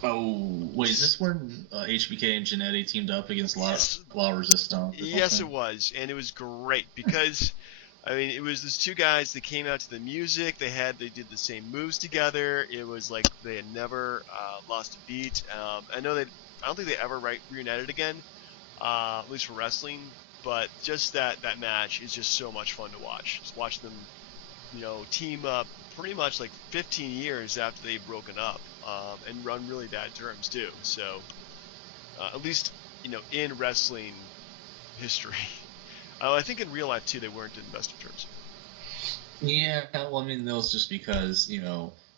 Oh, wait, is this when HBK and Jannetty teamed up against La Resistance? Yes, it was. And it was great because, I mean, it was these 2 guys that came out to the music. They did the same moves together. It was like they had never lost a beat. I don't think they ever reunited again, at least for wrestling. But just that match is just so much fun to watch. Just watch them, team up pretty much like 15 years after they've broken up, and run really bad terms too. So at least in wrestling history, I think in real life too they weren't in the best of terms. Yeah, well, I mean, that was just because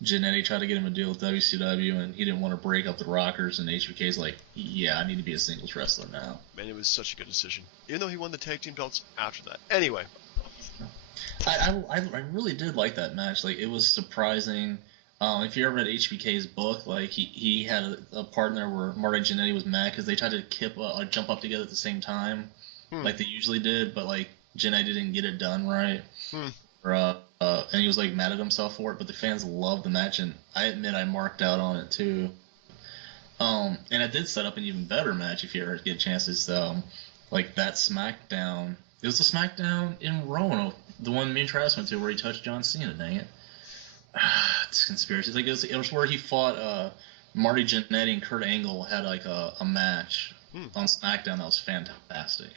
Jannetty tried to get him a deal with WCW, and he didn't want to break up the Rockers, and HBK's like, yeah, I need to be a singles wrestler now. Man, it was such a good decision. Even though he won the tag team belts after that. Anyway. I really did like that match. Like, it was surprising. If you ever read HBK's book, like, he had a partner where Marty Jannetty was mad because they tried to jump up together at the same time, like they usually did, but, like, Jannetty didn't get it done right. And he was like mad at himself for it, but the fans loved the match, and I admit I marked out on it too. And it did set up an even better match if you ever get chances. Like that SmackDown, it was the SmackDown in Roanoke, the one me and Travis went to where he touched John Cena. Dang it, it's conspiracy. Like it was where he fought Marty Jannetty and Kurt Angle had like a match on SmackDown that was fantastic.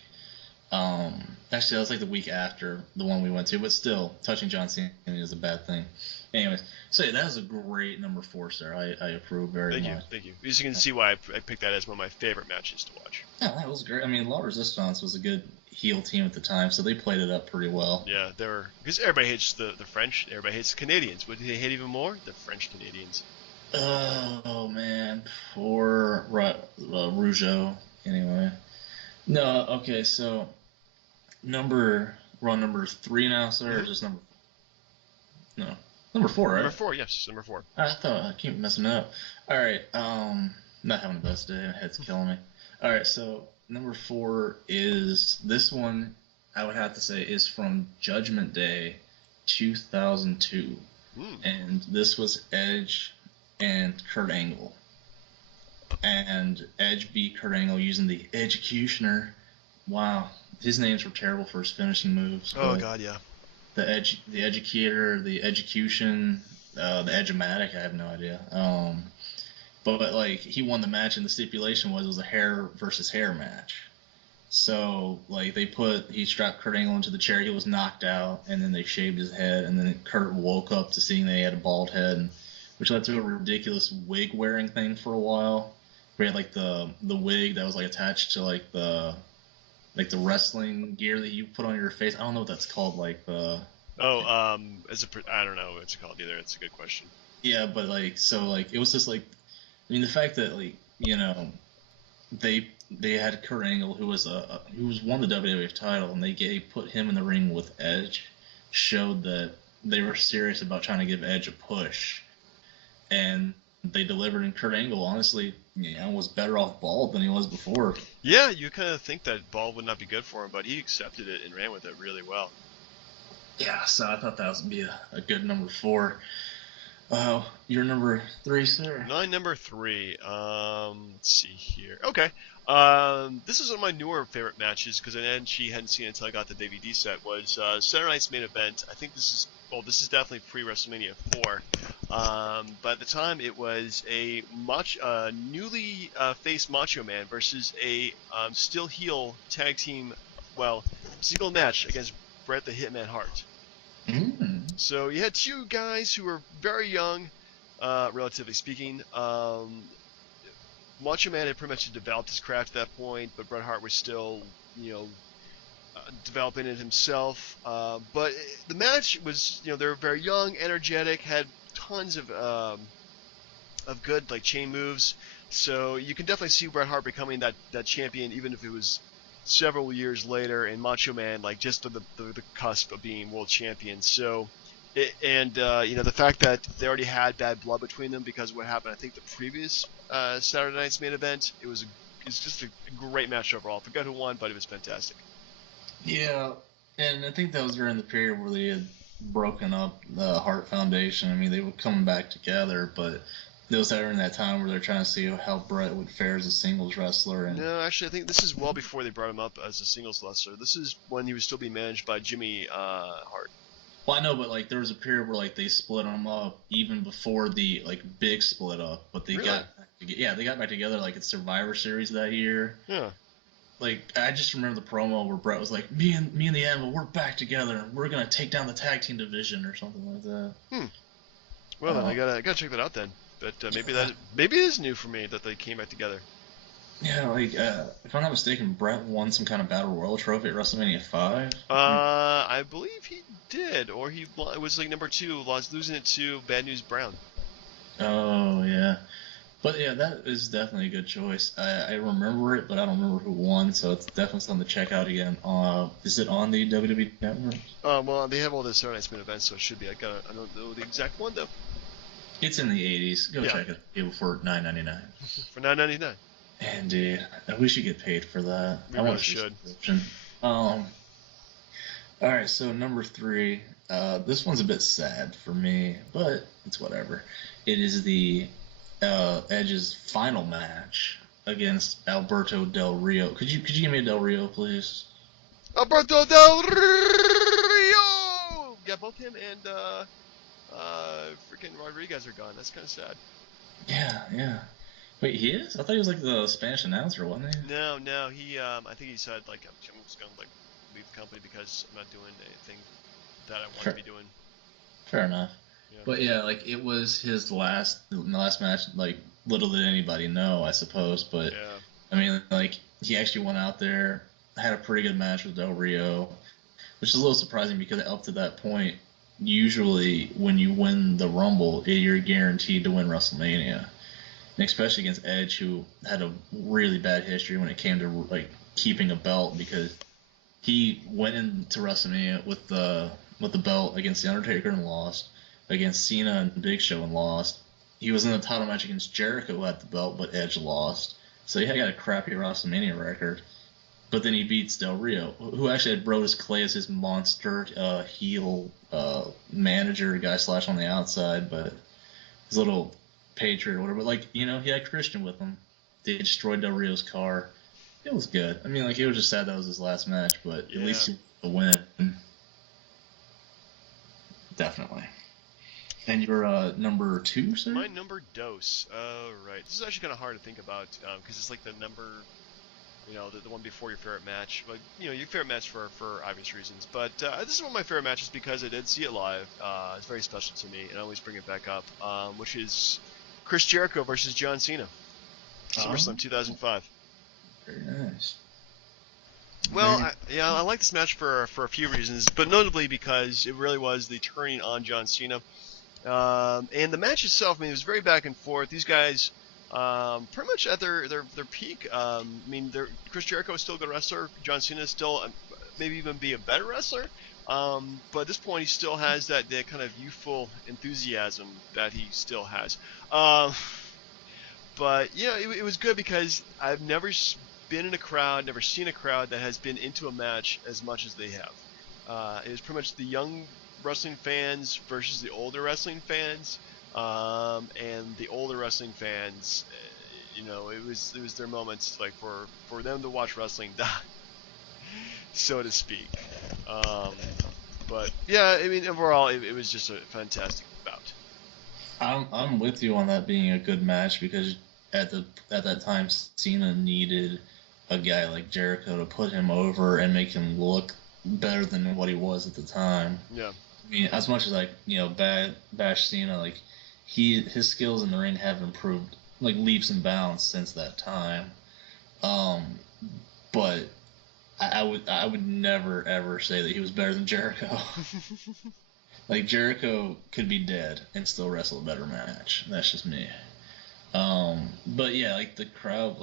Actually, that was like the week after the one we went to, but still, touching John Cena is a bad thing. Anyways, so yeah, that was a great number 4, sir. I approve very much. Thank you. As you can see why I picked that as one of my favorite matches to watch. Yeah, that was great. I mean, La Resistance was a good heel team at the time, so they played it up pretty well. Yeah, they were, because everybody hates the French, everybody hates the Canadians. What do they hate even more? The French Canadians. Oh, man. Poor Rougeau. Anyway. No, okay, so... we're on number 3 now, sir, or just number 4, right? Number 4, yes, number 4. I thought I keep messing up. Alright, not having the best day, my head's killing me. Alright, so number 4 is, this one, I would have to say, is from Judgment Day 2002. And this was Edge and Kurt Angle. And Edge beat Kurt Angle using the Edgecutioner. Wow. His names were terrible for his finishing moves. Oh God, yeah. The Educator, the Execution, the Edge-O-Matic, I have no idea. But like he won the match, and the stipulation was it was a hair versus hair match. So like he strapped Kurt Angle into the chair, he was knocked out, and then they shaved his head, and then Kurt woke up to seeing that he had a bald head, which led to a ridiculous wig wearing thing for a while. We had like the wig that was like attached to like the wrestling gear that you put on your face. I don't know what that's called. Like the I don't know what it's called either. It's a good question. Yeah, but like it was just like, I mean, the fact that like they had Kurt Angle who won the WWF title, and they put him in the ring with Edge, showed that they were serious about trying to give Edge a push, and they delivered. And Kurt Angle, honestly, was better off bald than he was before. Yeah, you kind of think that bald would not be good for him, but he accepted it and ran with it really well. Yeah, so I thought that would be a good number 4. Your number 3, sir? My number 3. Let's see here. Okay. This is one of my newer favorite matches because she hadn't seen it until I got the DVD set. Was Saturday Night's Main Event. I think this is definitely pre-WrestleMania 4. But at the time, it was a newly faced Macho Man versus a still heel tag team, single match against Bret the Hitman Hart. So you had 2 guys who were very young, relatively speaking. Macho Man had pretty much developed his craft at that point, but Bret Hart was still, developing it himself. But the match was, they were very young, energetic, had tons of good like chain moves. So you can definitely see Bret Hart becoming that champion, even if it was several years later, and Macho Man like just the cusp of being world champion. So. The fact that they already had bad blood between them because of what happened, I think the previous Saturday Night's Main Event, it's just a great match overall. I forgot who won, but it was fantastic. Yeah, and I think that was during the period where they had broken up the Hart Foundation. I mean, they were coming back together, but it was during that time where they're trying to see how Bret would fare as a singles wrestler. No, actually, I think this is well before they brought him up as a singles wrestler. This is when he was still being managed by Jimmy Hart. Well, I know, but like there was a period where like they split them up even before the like big split up, but they got back together like at Survivor Series that year. Yeah. Like I just remember the promo where Bret was like, "Me and the Anvil, we're back together. We're gonna take down the tag team division or something like that." Well, then I gotta check that out then. But maybe it is new for me that they came back together. Yeah, like if I'm not mistaken, Bret won some kind of Battle Royal trophy at WrestleMania 5. I believe he did, or it was like number 2, losing it to Bad News Brown. Oh yeah, but yeah, that is definitely a good choice. I remember it, but I don't remember who won, so it's definitely something to check out again. Is it on the WWE Network? Well, they have all the Saturday Night Spin events, so it should be. I don't know the exact one though. It's in the 80s. Go Yeah. check it out for $9.99. For $9.99. And we should get paid for that. We I really want a should. subscription. All right, so number 3. This one's a bit sad for me, but it's whatever. It is the Edge's final match against Alberto Del Rio. Could you give me a Del Rio, please? Alberto Del Rio. Yeah, both him and freaking Rodriguez are gone. That's kind of sad. Yeah. Wait, he is? I thought he was like the Spanish announcer, wasn't he? No. He I think he said like I'm just gonna like leave the company because I'm not doing anything that I want to be doing. Fair enough. Yeah. But yeah, like it was his last match. Like little did anybody know, I suppose. But Yeah. I mean, like he actually went out there, had a pretty good match with Del Rio, which is a little surprising because up to that point, usually when you win the Rumble, you're guaranteed to win WrestleMania, and especially against Edge, who had a really bad history when it came to like keeping a belt, because he went into WrestleMania with the belt against The Undertaker and lost, against Cena and Big Show and lost. He was in the title match against Jericho who had the belt, but Edge lost. So he got a crappy WrestleMania record. But then he beats Del Rio, who actually had Brodus Clay as his monster heel manager guy / on the outside, but his little patriot or whatever. But like, he had Christian with him. They destroyed Del Rio's car. It was good. I mean, like, it was just sad that was his last match, but at least he won a win. Definitely. And your number 2, sir? My number dos. Right. This is actually kind of hard to think about because it's like the number, the one before your favorite match. Like, your favorite match for obvious reasons. But this is one of my favorite matches because I did see it live. It's very special to me, and I always bring it back up, which is Chris Jericho versus John Cena. SummerSlam 2005. Very nice. Well, I like this match for a few reasons, but notably because it really was the turning on John Cena. And the match itself, it was very back and forth. These guys, pretty much at their peak. Chris Jericho is still a good wrestler. John Cena is still maybe even be a better wrestler. But at this point, he still has that kind of youthful enthusiasm that he still has. But it was good because I've never been in a crowd, never seen a crowd that has been into a match as much as they have. It was pretty much the young wrestling fans versus the older wrestling fans, and the older wrestling fans, it was their moments, like for them to watch wrestling die, so to speak. But yeah, overall, it was just a fantastic bout. I'm with you on that being a good match because at that time Cena needed a guy like Jericho to put him over and make him look better than what he was at the time. Yeah. As much as bash Cena, like his skills in the ring have improved like leaps and bounds since that time. But I would never ever say that he was better than Jericho. Like Jericho could be dead and still wrestle a better match. That's just me. But yeah, like the crowd,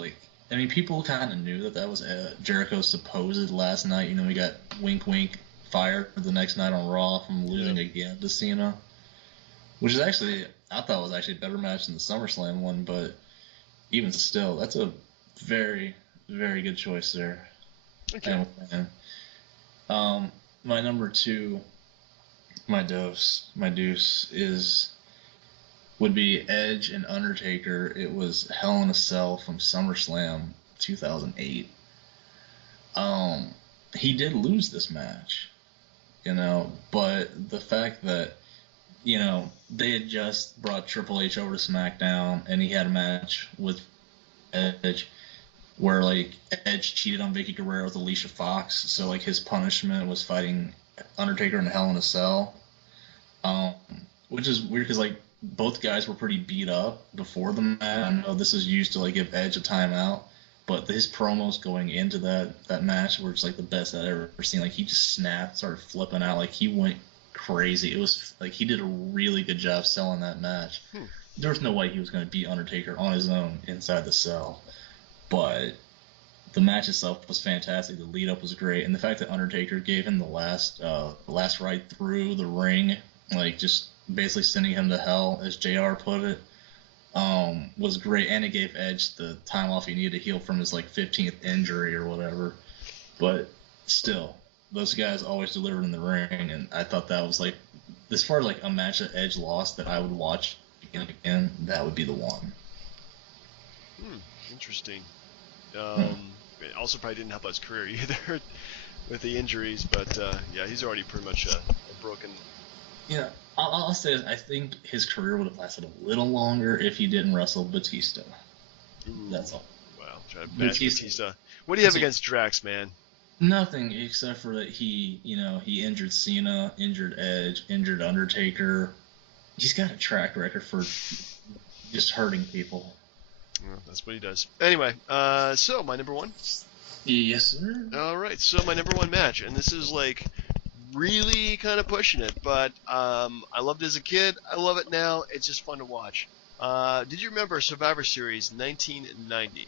people kind of knew that was Jericho's supposed last night. We got wink wink fired the next night on Raw from losing again to Cena, which is actually, I thought was actually a better match than the SummerSlam one, but even still, that's a very, very good choice there. Okay. My number 2, my deuce would be Edge and Undertaker. It was Hell in a Cell from SummerSlam 2008. He did lose this match, but the fact that, they had just brought Triple H over to SmackDown and he had a match with Edge where, Edge cheated on Vicky Guerrero with Alicia Fox, so, his punishment was fighting Undertaker in Hell in a Cell, which is weird because, both guys were pretty beat up before the match. I know this is used to, give Edge a timeout, but his promos going into that match were just, the best I'd ever seen. He just snapped, started flipping out, he went crazy. It was, he did a really good job selling that match. there was no way he was going to beat Undertaker on his own inside the cell. But the match itself was fantastic. The lead up was great, and the fact that Undertaker gave him the last ride through the ring, like just basically sending him to hell, as JR put it, was great. And it gave Edge the time off he needed to heal from his like 15th injury or whatever. But still, those guys always delivered in the ring, and I thought that was like, as far as like a match that Edge lost that I would watch again and again, that would be the one. Interesting. Also probably didn't help his career either with the injuries, but yeah, he's already pretty much a broken. Yeah, I'll say I think his career would have lasted a little longer if he didn't wrestle Batista. Ooh. That's all. Wow, try to bash Batista. What do you have against Drax, man? Nothing except for that he injured Cena, injured Edge, injured Undertaker. He's got a track record for just hurting people. Well, that's what he does. Anyway, so my number one? Yes, sir. Alright, so my number one match, and this is like really kind of pushing it, but I loved it as a kid, I love it now, it's just fun to watch. Did you remember Survivor Series 1990?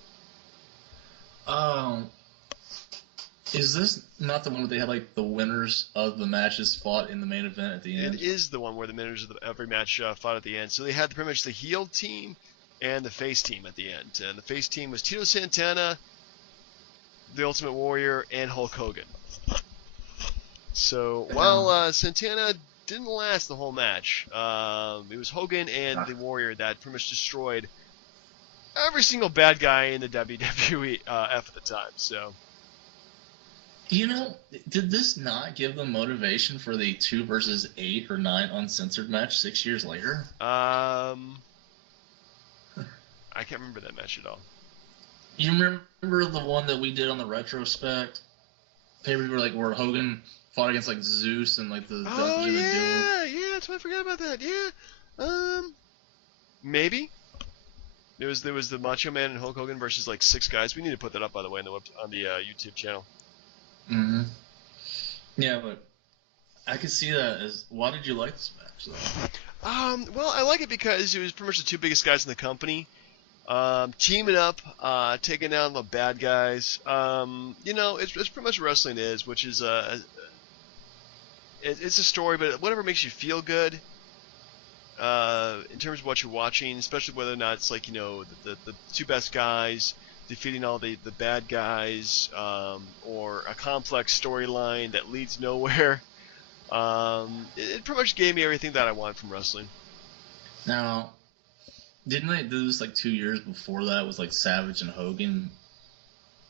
Is this not the one where they had like the winners of the matches fought in the main event at the end? It is the one where the winners of every match fought at the end. So they had pretty much the heel team and the face team at the end. And the face team was Tito Santana, the Ultimate Warrior, and Hulk Hogan. So while Santana didn't last the whole match, it was Hogan and the Warrior that pretty much destroyed every single bad guy in the WWE at the time. So. You know, did this not give them motivation for the 2 versus 8 or 9 uncensored match 6 years later? I can't remember that match at all. You remember the one that we did on the retrospect? Pay-per-view where Hogan fought against like Zeus and like the Dungeon of Doom? Yeah, that's why I forgot about that. Yeah, maybe. There was the Macho Man and Hulk Hogan versus like 6 guys. We need to put that up, by the way, on the YouTube channel. Mm-hmm. Yeah, but I could see that as, why did you like this match, though? Well, I like it because it was pretty much the 2 biggest guys in the company, teaming up, taking down the bad guys. You know, it's pretty much what wrestling is, which is it's a story, but whatever makes you feel good, in terms of what you're watching, especially whether or not it's like, you know, the 2 best guys defeating all the bad guys, or a complex storyline that leads nowhere. It pretty much gave me everything that I want from wrestling. Now, didn't they do this like 2 years before that with like Savage and Hogan?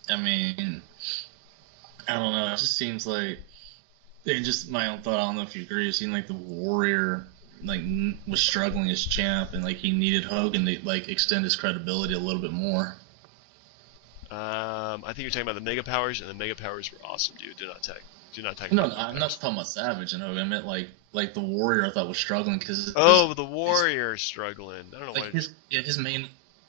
I mean, I don't know. It just seems like, just my own thought. I don't know if you agree. It seemed like the Warrior like was struggling as champ, and like he needed Hogan to like extend his credibility a little bit more. I think you're talking about the Mega Powers, and the Mega Powers were awesome, dude. Do not take. No, I'm not talking about Savage and Hogan. I meant like the Warrior. I thought was struggling because. Oh, the Warrior struggling. I don't know like why.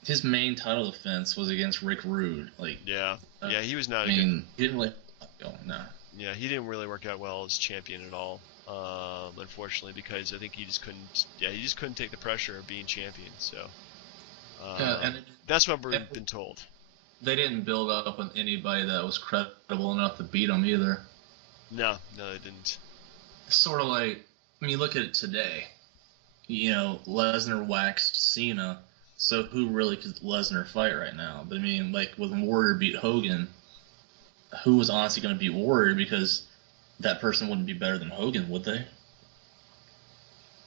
His main title defense was against Rick Rude. Like. Yeah, he was not. He didn't really. No. Yeah, he didn't really work out well as champion at all. Unfortunately, because I think he just couldn't. Yeah, he just couldn't take the pressure of being champion. So. That's what I've been told. They didn't build up on anybody that was credible enough to beat him either. No, they didn't. It's sort of like, I mean, look at it today. You know, Lesnar waxed Cena, so who really could Lesnar fight right now? But I mean, like, when Warrior beat Hogan, who was honestly going to beat Warrior, because that person wouldn't be better than Hogan, would they?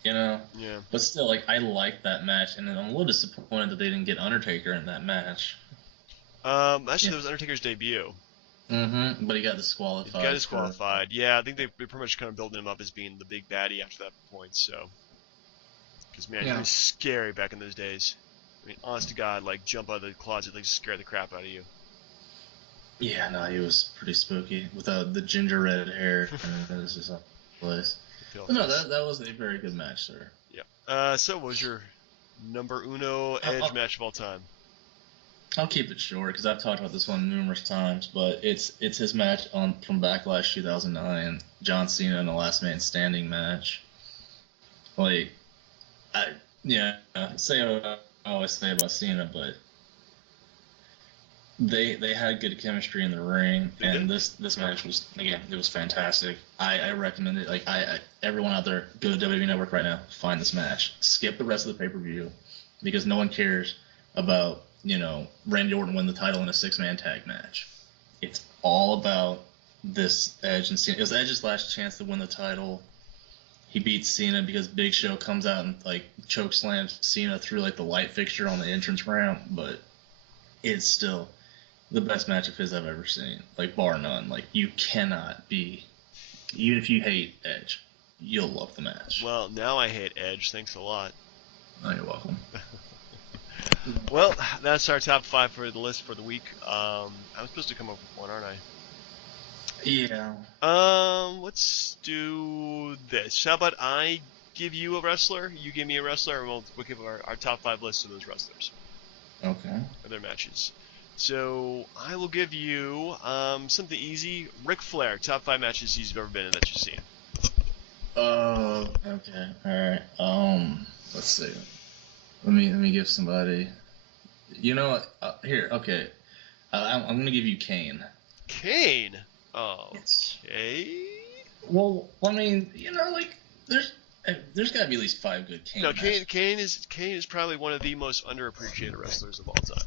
You know? Yeah. But still, like, I liked that match, and I'm a little disappointed that they didn't get Undertaker in that match. Actually, that was Undertaker's debut. Mm-hmm. But he got disqualified. Yeah, I think they pretty much kind of built him up as being the big baddie after that point. So, because man, he was scary back in those days. I mean, honest to God, like jump out of the closet, like scare the crap out of you. Yeah, no, he was pretty spooky with the ginger red hair. It was just a place. But no, that was a very good match, sir. Yeah. So, what was your number uno Edge match of all time? I'll keep it short because I've talked about this one numerous times, but it's his match from Backlash 2009, John Cena in the Last Man Standing match. Like, Yeah, say what I always say about Cena, but they had good chemistry in the ring, and this match was, again, it was fantastic. I recommend it. Like everyone out there, go to WWE Network right now, find this match, skip the rest of the pay-per-view, because no one cares about Randy Orton win the title in a 6-man tag match. It's all about this Edge and Cena. It was Edge's last chance to win the title. He beats Cena because Big Show comes out and like choke slams Cena through like the light fixture on the entrance ramp, but it's still the best match of his I've ever seen, like bar none. Like you cannot be, even if you hate Edge, you'll love the match. Well, now I hate Edge. Thanks a lot. Oh, you're welcome. Well, that's our top 5 for the list for the week. I'm supposed to come up with one, aren't I? Yeah. Let's do this. How about I give you a wrestler, you give me a wrestler, and we'll give our top 5 lists of those wrestlers. Okay. Of their matches. So I will give you something easy. Ric Flair, top 5 matches he's ever been in that you've seen. Okay. All right. Let's see. Let me give somebody. You know what? Here. Okay. I'm gonna give you Kane. Kane. Oh. Okay. Well, I mean, like there's got to be at least 5 good Kane. No, matches. Kane is probably one of the most underappreciated wrestlers of all time.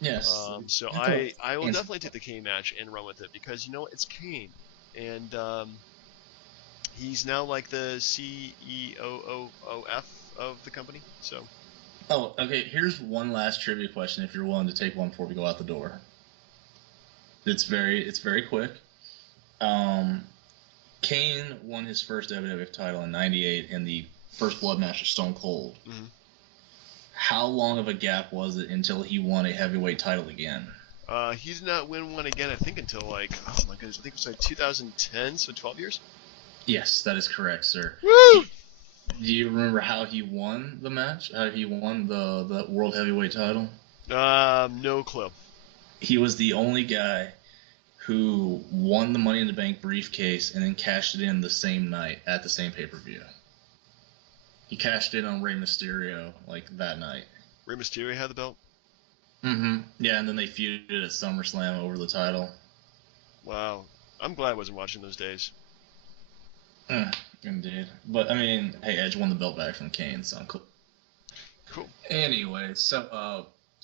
Yes. So I will definitely take the Kane match and run with it because it's Kane, and he's now like the CEO of the company. So. Oh, okay. Here's one last trivia question, if you're willing to take one before we go out the door. It's very quick. Kane won his first WWF title in '98 in the first blood match of Stone Cold. Mm-hmm. How long of a gap was it until he won a heavyweight title again? He did not win one again, I think, until like, oh my goodness, I think it was like 2010, so 12 years? Yes, that is correct, sir. Woo! Do you remember how he won the match? How he won the World Heavyweight title? No clue. He was the only guy who won the Money in the Bank briefcase and then cashed it in the same night at the same pay-per-view. He cashed in on Rey Mysterio like that night. Rey Mysterio had the belt? Mm-hmm. Yeah, and then they feuded at SummerSlam over the title. Wow. I'm glad I wasn't watching those days. Indeed. But, I mean, hey, Edge won the belt back from Kane, so I'm cool. Cool. Anyway, so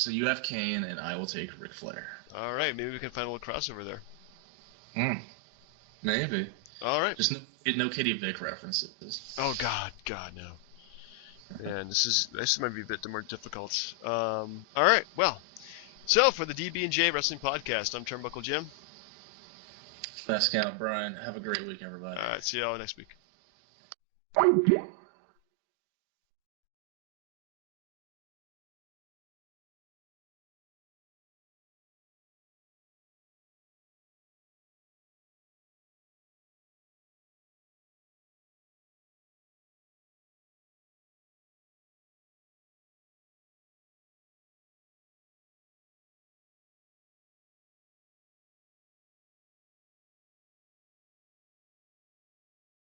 you have Kane, and I will take Ric Flair. All right, maybe we can find a little crossover there. Maybe. All right. Just no Katie Vick references. Oh, God, no. Man, this might be a bit more difficult. All right, well, so for the DB&J Wrestling Podcast, I'm Turnbuckle Jim. Fast count, Brian. Have a great week, everybody. All right, see y'all next week.